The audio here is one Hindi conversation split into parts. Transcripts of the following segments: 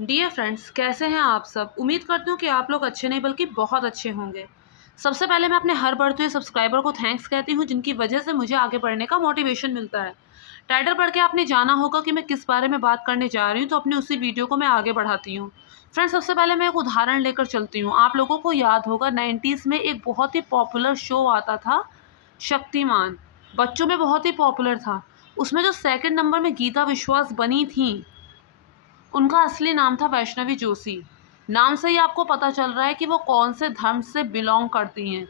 डियर फ्रेंड्स, कैसे हैं आप सब। उम्मीद करती हूँ कि आप लोग अच्छे नहीं बल्कि बहुत अच्छे होंगे। सबसे पहले मैं अपने हर बढ़ते हुए सब्सक्राइबर को थैंक्स कहती हूँ, जिनकी वजह से मुझे आगे बढ़ने का मोटिवेशन मिलता है। टाइटल पढ़ के आपने जाना होगा कि मैं किस बारे में बात करने जा रही हूँ, तो अपने उसी वीडियो को मैं आगे बढ़ाती हूँ। फ्रेंड्स, सबसे पहले मैं एक उदाहरण लेकर चलती हूँ। आप लोगों को याद होगा 90s में एक बहुत ही पॉपुलर शो आता था, शक्तिमान। बच्चों में बहुत ही पॉपुलर था। उसमें जो सेकंड नंबर में गीता विश्वास बनी थी, उनका असली नाम था वैष्णवी जोशी। नाम से ही आपको पता चल रहा है कि वो कौन से धर्म से बिलोंग करती हैं।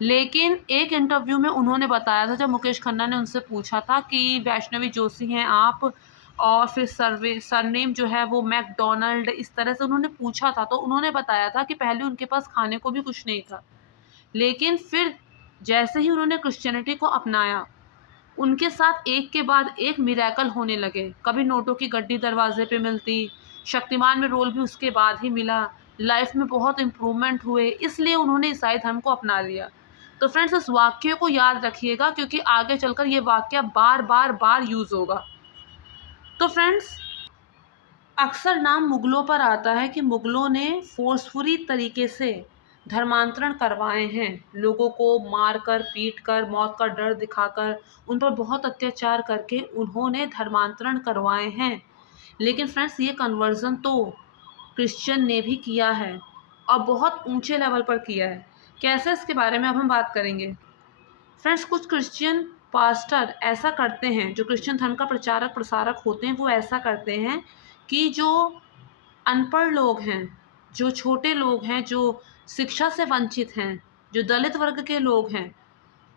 लेकिन एक इंटरव्यू में उन्होंने बताया था, जब मुकेश खन्ना ने उनसे पूछा था कि वैष्णवी जोशी हैं आप, और फिर सरनेम जो है वो मैकडोनल्ड, इस तरह से उन्होंने पूछा था, तो उन्होंने बताया था कि पहले उनके पास खाने को भी कुछ नहीं था। लेकिन फिर जैसे ही उन्होंने क्रिश्चियनिटी को अपनाया, उनके साथ एक के बाद एक मिरेकल होने लगे। कभी नोटों की गड्डी दरवाजे पे मिलती, शक्तिमान में रोल भी उसके बाद ही मिला। लाइफ में बहुत इम्प्रूवमेंट हुए, इसलिए उन्होंने ईसाई धर्म को अपना लिया। तो फ्रेंड्स, इस वाक्य को याद रखिएगा, क्योंकि आगे चलकर ये वाक्य बार बार बार यूज़ होगा। तो फ्रेंड्स, अक्सर नाम मुगलों पर आता है कि मुगलों ने फोर्सफुली तरीके से धर्मांतरण करवाए हैं। लोगों को मारकर, पीटकर, मौत का डर दिखाकर, उन पर बहुत अत्याचार करके उन्होंने धर्मांतरण करवाए हैं। लेकिन फ्रेंड्स, ये कन्वर्जन तो क्रिश्चियन ने भी किया है, और बहुत ऊंचे लेवल पर किया है। कैसे, इसके बारे में अब हम बात करेंगे। फ्रेंड्स, कुछ क्रिश्चियन पास्टर ऐसा करते हैं, जो क्रिश्चियन धर्म का प्रचारक प्रसारक होते हैं, वो ऐसा करते हैं कि जो अनपढ़ लोग हैं, जो छोटे लोग हैं, जो शिक्षा से वंचित हैं, जो दलित वर्ग के लोग हैं,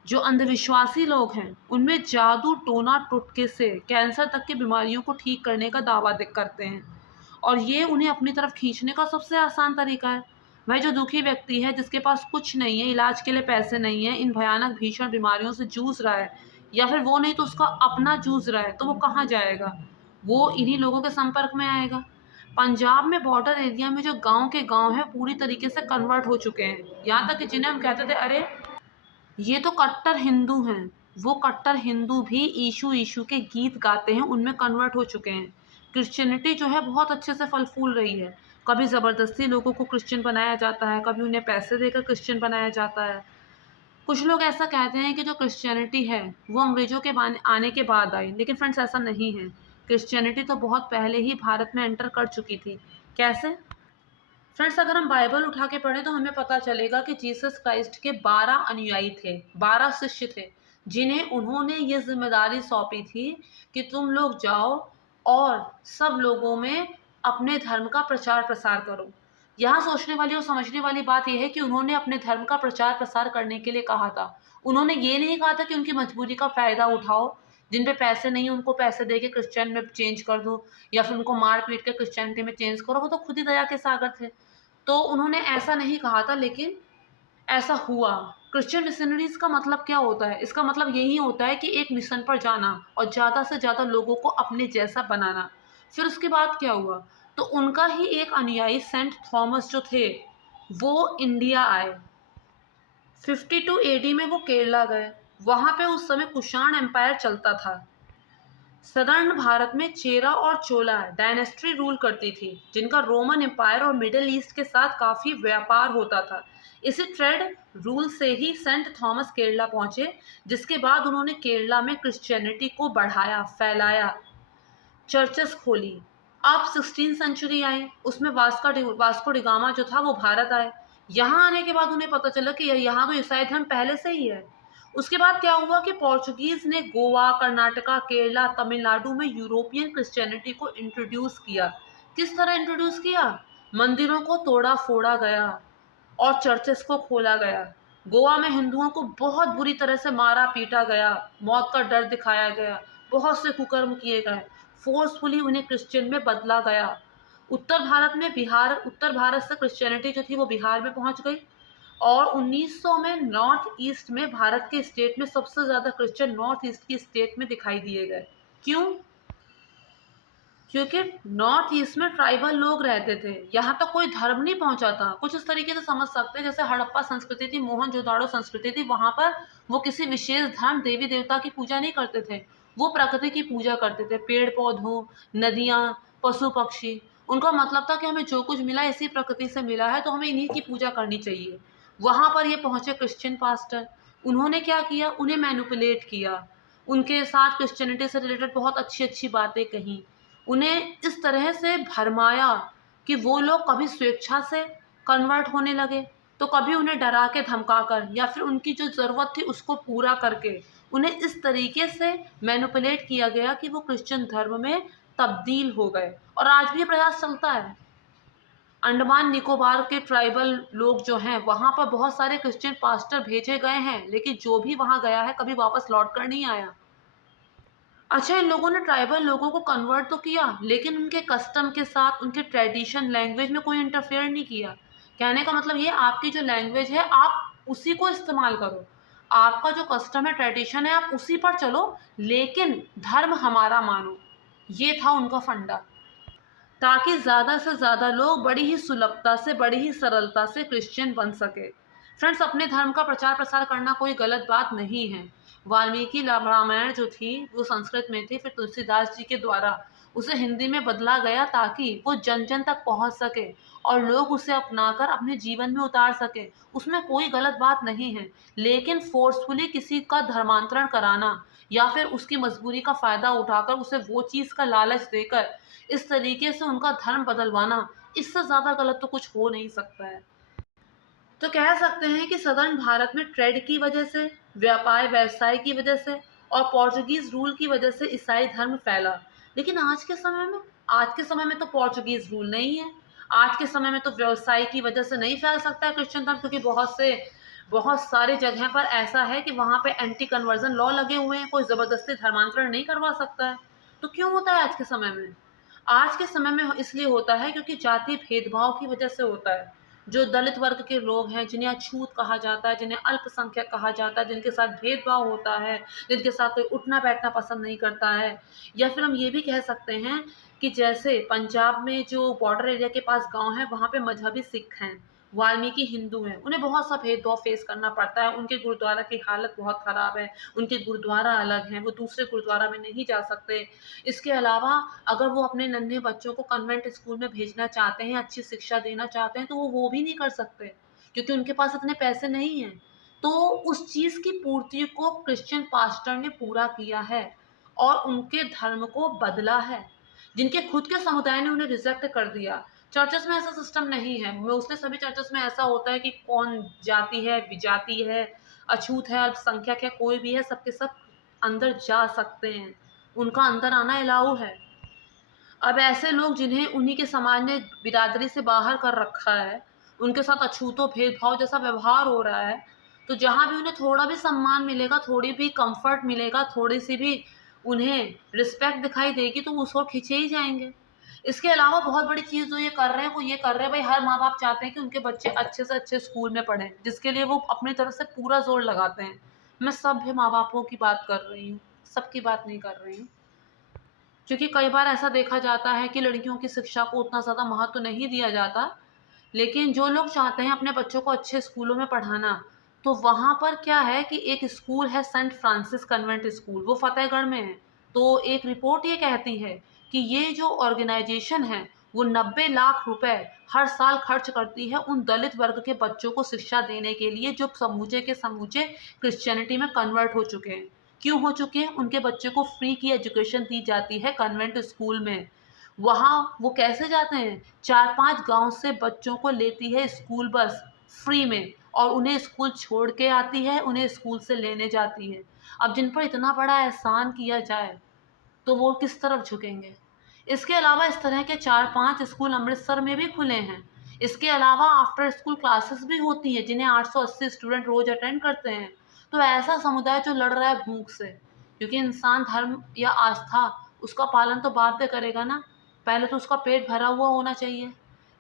जो अंधविश्वासी लोग हैं, उनमें जादू टोना टोटके से कैंसर तक की बीमारियों को ठीक करने का दावा करते हैं। और ये उन्हें अपनी तरफ खींचने का सबसे आसान तरीका है। भाई, जो दुखी व्यक्ति है, जिसके पास कुछ नहीं है, इलाज के लिए पैसे नहीं है, इन भयानक भीषण बीमारियों से जूझ रहा है, या फिर वो नहीं तो उसका अपना जूझ रहा है, तो वो कहाँ जाएगा? वो इन्हीं लोगों के संपर्क में आएगा। पंजाब में बॉर्डर एरिया में जो गांव के गांव है, पूरी तरीके से कन्वर्ट हो चुके हैं। यहाँ तक कि जिन्हें हम कहते थे, अरे ये तो कट्टर हिंदू हैं, वो कट्टर हिंदू भी ईशु ईशु के गीत गाते हैं, उनमें कन्वर्ट हो चुके हैं। क्रिश्चियनिटी जो है बहुत अच्छे से फल फूल रही है। कभी ज़बरदस्ती लोगों को क्रिश्चियन बनाया जाता है, कभी उन्हें पैसे देकर क्रिश्चियन बनाया जाता है। कुछ लोग ऐसा कहते हैं कि जो क्रिश्चियनिटी है वो अंग्रेज़ों के आने के बाद आई, लेकिन फ्रेंड्स, ऐसा नहीं है। क्रिश्चियनिटी तो बहुत पहले ही भारत में एंटर कर चुकी थी। कैसे? फ्रेंड्स, अगर हम बाइबल उठा के पढ़ें तो हमें पता चलेगा कि जीसस क्राइस्ट के 12 अनुयायी थे, 12 शिष्य थे, जिन्हें उन्होंने ये जिम्मेदारी सौंपी थी कि तुम लोग जाओ और सब लोगों में अपने धर्म का प्रचार प्रसार करो। यहाँ सोचने वाली और समझने वाली बात यह है कि उन्होंने अपने धर्म का प्रचार प्रसार करने के लिए कहा था। उन्होंने ये नहीं कहा था कि उनकी मजबूरी का फ़ायदा उठाओ, जिन पे पैसे नहीं उनको पैसे दे के क्रिश्चियन में चेंज कर दो, या फिर उनको मार पीट के क्रिश्चियनिटी में चेंज करो। वो तो खुद ही दया के सागर थे। तो उन्होंने ऐसा नहीं कहा था, लेकिन ऐसा हुआ। क्रिश्चियन मिशनरीज का मतलब क्या होता है? इसका मतलब यही होता है कि एक मिशन पर जाना और ज़्यादा से ज़्यादा लोगों को अपने जैसा बनाना। फिर उसके बाद क्या हुआ? तो उनका ही एक अनुयायी सेंट थॉमस जो थे, वो इंडिया आए। 52 एडी में वो केरला गए। वहाँ पे उस समय कुषाण एम्पायर चलता था। सदर्न भारत में चेरा और चोला डायनेस्टी रूल करती थी, जिनका रोमन एम्पायर और मिडिल ईस्ट के साथ काफ़ी व्यापार होता था। इसी ट्रेड रूल से ही सेंट थॉमस केरला पहुंचे, जिसके बाद उन्होंने केरला में क्रिश्चियनिटी को बढ़ाया, फैलाया, चर्चेस खोली। अब 16 सेंचुरी आई, उसमें वास्को डिगामा जो था वो भारत आए। यहाँ आने के बाद उन्हें पता चला कि यहाँ तो ईसाई धर्म पहले से ही है। उसके बाद क्या हुआ कि पोर्चुगीज ने गोवा, कर्नाटका, केरला, तमिलनाडु में यूरोपियन क्रिश्चियनिटी को इंट्रोड्यूस किया। किस तरह इंट्रोड्यूस किया? मंदिरों को तोड़ा फोड़ा गया और चर्चेस को खोला गया। गोवा में हिंदुओं को बहुत बुरी तरह से मारा पीटा गया, मौत का डर दिखाया गया, बहुत से कुकर्म किए गए, फोर्सफुली उन्हें क्रिश्चियन में बदला गया। उत्तर भारत से क्रिश्चियनिटी जो थी वो बिहार में पहुंच गई, और 1900 में नॉर्थ ईस्ट में, भारत के स्टेट में सबसे ज़्यादा क्रिश्चियन नॉर्थ ईस्ट की स्टेट में दिखाई दिए गए। क्यों? क्योंकि नॉर्थ ईस्ट में ट्राइबल लोग रहते थे, यहाँ तक कोई धर्म नहीं पहुँचा था। कुछ इस तरीके से समझ सकते हैं, जैसे हड़प्पा संस्कृति थी, मोहनजोदाड़ो संस्कृति थी, वहाँ पर वो किसी विशेष धर्म, देवी देवता की पूजा नहीं करते थे। वो प्रकृति की पूजा करते थे, पेड़ पौधों, नदियाँ, पशु पक्षी। उनका मतलब था कि हमें जो कुछ मिला इसी प्रकृति से मिला है, तो हमें इन्हीं की पूजा करनी चाहिए। वहाँ पर ये पहुँचे क्रिश्चियन पास्टर, उन्होंने क्या किया, उन्हें मैनिपुलेट किया, उनके साथ क्रिश्चियनिटी से रिलेटेड बहुत अच्छी-अच्छी बातें कहीं, उन्हें इस तरह से भरमाया कि वो लोग कभी स्वेच्छा से कन्वर्ट होने लगे, तो कभी उन्हें डरा के धमका कर या फिर उनकी जो ज़रूरत थी उसको पूरा करके उन्हें इस तरीके से मैनिपुलेट किया गया कि वो क्रिश्चियन धर्म में तब्दील हो गए। और आज भी ये प्रयास चलता है। अंडमान निकोबार के ट्राइबल लोग जो हैं, वहाँ पर बहुत सारे क्रिश्चियन पास्टर भेजे गए हैं, लेकिन जो भी वहाँ गया है कभी वापस लौट कर नहीं आया। अच्छा, इन लोगों ने ट्राइबल लोगों को कन्वर्ट तो किया, लेकिन उनके कस्टम के साथ, उनके ट्रेडिशन, लैंग्वेज में कोई इंटरफेयर नहीं किया। कहने का मतलब ये, आपकी जो लैंग्वेज है आप उसी को इस्तेमाल करो, आपका जो कस्टम है, ट्रेडिशन है, आप उसी पर चलो, लेकिन धर्म हमारा मानो। ये था उनका फंडा, ताकि ज़्यादा से ज़्यादा लोग बड़ी ही सुलभता से, बड़ी ही सरलता से क्रिश्चियन बन सके। फ्रेंड्स, अपने धर्म का प्रचार प्रसार करना कोई गलत बात नहीं है। वाल्मीकि रामायण जो थी वो संस्कृत में थी, फिर तुलसीदास जी के द्वारा उसे हिंदी में बदला गया ताकि वो जन जन तक पहुंच सके और लोग उसे अपनाकर अपने जीवन में उतार सके। उसमें कोई गलत बात नहीं है, लेकिन फोर्सफुली किसी का धर्मांतरण कराना या फिर उसकी मजबूरी का फ़ायदा उठाकर उसे वो चीज़ का लालच देकर इस तरीके से उनका धर्म बदलवाना, इससे ज़्यादा गलत तो कुछ हो नहीं सकता है। तो कह सकते हैं कि सदर्न भारत में ट्रेड की वजह से, व्यापार व्यवसाय की वजह से और पोर्चुगीज़ रूल की वजह से ईसाई धर्म फैला। लेकिन आज के समय में तो पोर्चुगीज़ रूल नहीं है। आज के समय में तो व्यवसाय की वजह से नहीं फैल सकता है क्रिश्चियन धर्म, क्योंकि बहुत सारी जगह पर ऐसा है कि वहाँ पे एंटी कन्वर्जन लॉ लगे हुए हैं, कोई ज़बरदस्ती धर्मांतरण नहीं करवा सकता है। तो क्यों होता है आज के समय में? आज के समय में इसलिए होता है क्योंकि जाति भेदभाव की वजह से होता है। जो दलित वर्ग के लोग हैं, जिन्हें अछूत कहा जाता है, जिन्हें अल्पसंख्यक कहा जाता है, जिनके साथ भेदभाव होता है, जिनके साथ कोई उठना-बैठना पसंद नहीं करता है, या फिर हम ये भी कह सकते हैं कि जैसे पंजाब में जो बॉर्डर एरिया के पास गाँव है, वहाँ पे मज़हबी सिख हैं, वाल्मीकि हिंदू हैं, उन्हें बहुत सा भेदभाव फेस करना पड़ता है। उनके गुरुद्वारा की हालत बहुत ख़राब है, उनके गुरुद्वारा अलग हैं, वो दूसरे गुरुद्वारा में नहीं जा सकते। इसके अलावा अगर वो अपने नन्हे बच्चों को कन्वेंट स्कूल में भेजना चाहते हैं, अच्छी शिक्षा देना चाहते हैं, तो वो भी नहीं कर सकते, क्योंकि उनके पास इतने पैसे नहीं हैं। तो उस चीज़ की पूर्ति को क्रिश्चियन पास्टर ने पूरा किया है और उनके धर्म को बदला है। जिनके खुद के समुदाय ने उन्हें रिजेक्ट कर दिया। चर्चेस में ऐसा सिस्टम नहीं है। मोस्टली सभी चर्चेस में ऐसा होता है कि कौन जाति है, विजाति है, अछूत है, अल्पसंख्यक है, कोई भी है, सब के सब अंदर जा सकते हैं। उनका अंदर आना अलाउ है। अब ऐसे लोग जिन्हें उन्हीं के समाज ने बिरादरी से बाहर कर रखा है, उनके साथ अछूतो भेदभाव जैसा व्यवहार हो रहा है, तो जहाँ भी उन्हें थोड़ा भी सम्मान मिलेगा, थोड़ी भी कम्फ़र्ट मिलेगा, थोड़ी-सी भी उन्हें रिस्पेक्ट दिखाई देगी, तो वो उस ओर खींचे ही जाएँगे। इसके अलावा बहुत बड़ी चीज़ जो ये कर रहे हैं, वो ये कर रहे हैं, भई हर माँ-बाप चाहते हैं कि उनके बच्चे अच्छे से अच्छे स्कूल में पढ़ें, जिसके लिए वो अपनी तरफ से पूरा ज़ोर लगाते हैं। मैं सभ्य माँ-बापों की बात कर रही हूँ, सबकी बात नहीं कर रही हूँ। क्योंकि कई बार ऐसा देखा जाता है कि लड़कियों की शिक्षा को उतना ज़्यादा महत्व नहीं दिया जाता, लेकिन जो लोग चाहते हैं अपने बच्चों को अच्छे स्कूलों में पढ़ाना, तो वहाँ पर क्या है कि एक स्कूल है सेंट फ्रांसिस कन्वेंट स्कूल, वो फ़तेहगढ़ में है। तो एक रिपोर्ट ये कहती है कि ये जो ऑर्गेनाइज़ेशन है, वो 90 लाख रुपए हर साल खर्च करती है उन दलित वर्ग के बच्चों को शिक्षा देने के लिए, जो समूचे के समूचे क्रिश्चियनिटी में कन्वर्ट हो चुके हैं। क्यों हो चुके हैं? उनके बच्चे को फ्री की एजुकेशन दी जाती है कन्वेंट स्कूल में। वहाँ वो कैसे जाते हैं? 4-5 गाँव से बच्चों को लेती है स्कूल बस फ्री में और उन्हें स्कूल छोड़ के आती है, उन्हें स्कूल से लेने जाती है। अब जिन पर इतना बड़ा एहसान किया जाए, तो वो किस तरफ झुकेंगे? इसके अलावा इस तरह के 4-5 स्कूल अमृतसर में भी खुले हैं। इसके अलावा आफ्टर स्कूल क्लासेस भी होती हैं, जिन्हें 880 स्टूडेंट रोज़ अटेंड करते हैं। तो ऐसा समुदाय जो लड़ रहा है भूख से, क्योंकि इंसान धर्म या आस्था उसका पालन तो बाद में करेगा ना, पहले तो उसका पेट भरा हुआ होना चाहिए।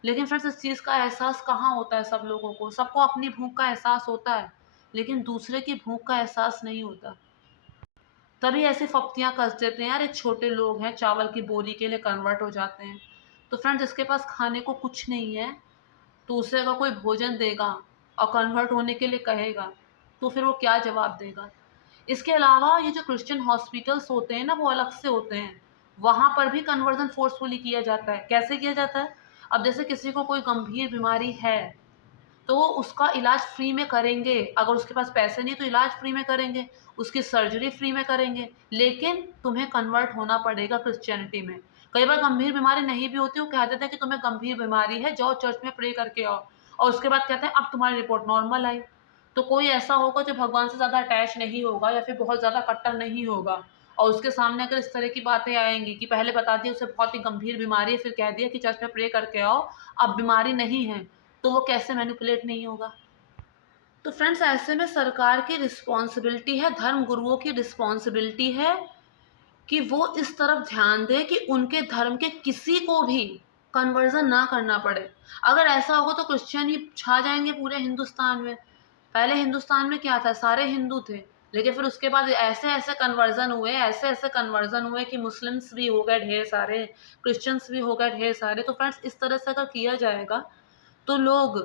लेकिन फ्रेंड्स, इस चीज़ का एहसास कहाँ होता है सब लोगों को? सबको अपनी भूख का एहसास होता है, लेकिन दूसरे की भूख का एहसास नहीं होता। तभी ऐसी फप्तियाँ कस देते हैं, यार ये छोटे लोग हैं, चावल की बोरी के लिए कन्वर्ट हो जाते हैं। तो फ्रेंड्स, जिसके पास खाने को कुछ नहीं है, तो उसे अगर कोई भोजन देगा और कन्वर्ट होने के लिए कहेगा, तो फिर वो क्या जवाब देगा? इसके अलावा ये जो क्रिश्चियन हॉस्पिटल्स होते हैं ना, वो अलग से होते हैं। वहाँ पर भी कन्वर्जन फोर्सफुली किया जाता है। कैसे किया जाता है? अब जैसे किसी को कोई गंभीर बीमारी है, तो उसका इलाज फ्री में करेंगे। अगर उसके पास पैसे नहीं तो इलाज फ्री में करेंगे, उसकी सर्जरी फ्री में करेंगे, लेकिन तुम्हें कन्वर्ट होना पड़ेगा क्रिश्चियनिटी में। कई बार गंभीर बीमारी नहीं भी होती, वो कह देते हैं कि तुम्हें गंभीर बीमारी है, जाओ चर्च में प्रे करके आओ, और उसके बाद कहते हैं अब तुम्हारी रिपोर्ट नॉर्मल आई। तो कोई ऐसा होगा जो भगवान से ज़्यादा अटैच नहीं होगा या फिर बहुत ज़्यादा कट्टर नहीं होगा, और उसके सामने अगर इस तरह की बातें आएँगी कि पहले बता दिया उसे बहुत ही गंभीर बीमारी है, फिर कह दिया कि चर्च में प्रे करके आओ, अब बीमारी नहीं है, तो वो कैसे मैनिपुलेट नहीं होगा? तो फ्रेंड्स, ऐसे में सरकार की रिस्पॉन्सिबिलिटी है, धर्म गुरुओं की रिस्पॉन्सिबिलिटी है कि वो इस तरफ ध्यान दें कि उनके धर्म के किसी को भी कन्वर्जन ना करना पड़े। अगर ऐसा होगा तो क्रिश्चियन ही छा जाएँगे पूरे हिंदुस्तान में। पहले हिंदुस्तान में क्या था, सारे हिंदू थे, लेकिन फिर उसके बाद ऐसे-ऐसे कन्वर्जन हुए, ऐसे-ऐसे कन्वर्जन हुए कि मुस्लिम्स भी हो गए ढेर सारे, क्रिश्चियंस भी हो गए ढेर सारे। तो फ्रेंड्स, इस तरह से अगर किया जाएगा, तो लोग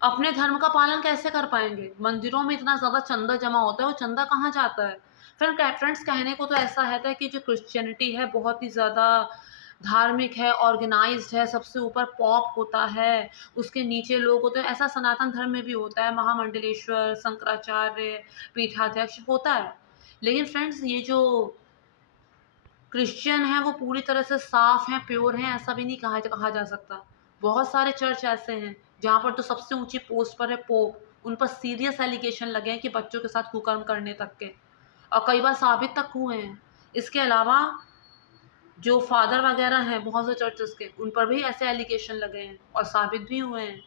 अपने धर्म का पालन कैसे कर पाएँगे? मंदिरों में इतना ज़्यादा चंदा जमा होता है, वो चंदा कहाँ जाता है? फिर फ्रेंड्स, कहने को तो ऐसा है कि जो क्रिश्चियनिटी है बहुत ही ज़्यादा धार्मिक है, ऑर्गेनाइज़्ड है, सबसे ऊपर पॉप होता है, उसके नीचे लोग होते हैं। ऐसा सनातन धर्म में भी होता है, महामंडलेश्वर, शंकराचार्य, पीठाध्यक्ष होता है। लेकिन फ्रेंड्स, ये जो क्रिश्चियन हैं वो पूरी तरह से साफ़ हैं, प्योर हैं, ऐसा भी नहीं कहा जा सकता। बहुत सारे चर्च ऐसे हैं, जहाँ पर तो सबसे ऊँची पोस्ट पर है पोप, उन पर सीरियस एलिगेशन लगे हैं कि बच्चों के साथ कुकर्म करने तक के, और कई बार साबित तक हुए हैं। इसके अलावा जो फ़ादर वगैरह हैं बहुत से चर्चेज़ के, उन पर भी ऐसे एलिगेशन लगे हैं और साबित भी हुए हैं।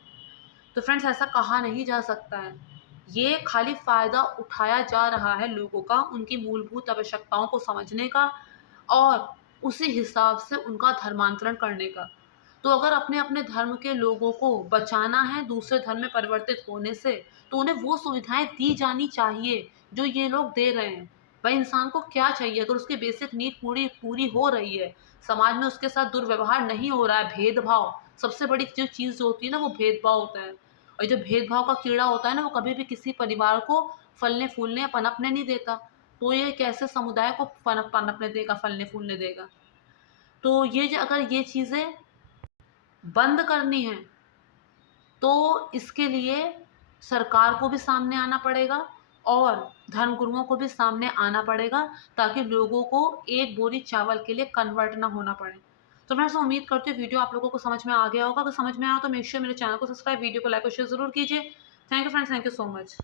तो फ्रेंड्स, ऐसा कहा नहीं जा सकता है। ये खाली फ़ायदा उठाया जा रहा है लोगों का, उनकी मूलभूत आवश्यकताओं को समझने का और उसी हिसाब से उनका धर्मांतरण करने का। तो अगर अपने-अपने धर्म के लोगों को बचाना है दूसरे धर्म में परिवर्तित होने से, तो उन्हें वो सुविधाएँ दी जानी चाहिए, जो ये लोग दे रहे हैं। भाई, इंसान को क्या चाहिए? अगर उसकी बेसिक नीड पूरी पूरी हो रही है, समाज में उसके साथ दुर्व्यवहार नहीं हो रहा है, भेदभाव, सबसे बड़ी जो चीज़ जो होती है ना, वो भेदभाव होता है। और जो भेदभाव का कीड़ा होता है ना, वो कभी भी किसी परिवार को फलने-फूलने या पनपने नहीं देता। तो ये कैसे समुदाय को पनपने देगा, फलने-फूलने देगा? तो ये जो अगर ये चीज़ें बंद करनी है, तो इसके लिए सरकार को भी सामने आना पड़ेगा और धर्मगुरुओं को भी सामने आना पड़ेगा, ताकि लोगों को एक बोरी चावल के लिए कन्वर्ट ना होना पड़े। तो मैं ऐसा उम्मीद करती हूँ वीडियो आप लोगों को समझ में आ गया होगा। अगर समझ में आया हो तो मेक श्योर मेरे चैनल को सब्सक्राइब, वीडियो को लाइक और शेयर ज़रूर कीजिए। Thank you friends, thank you so much.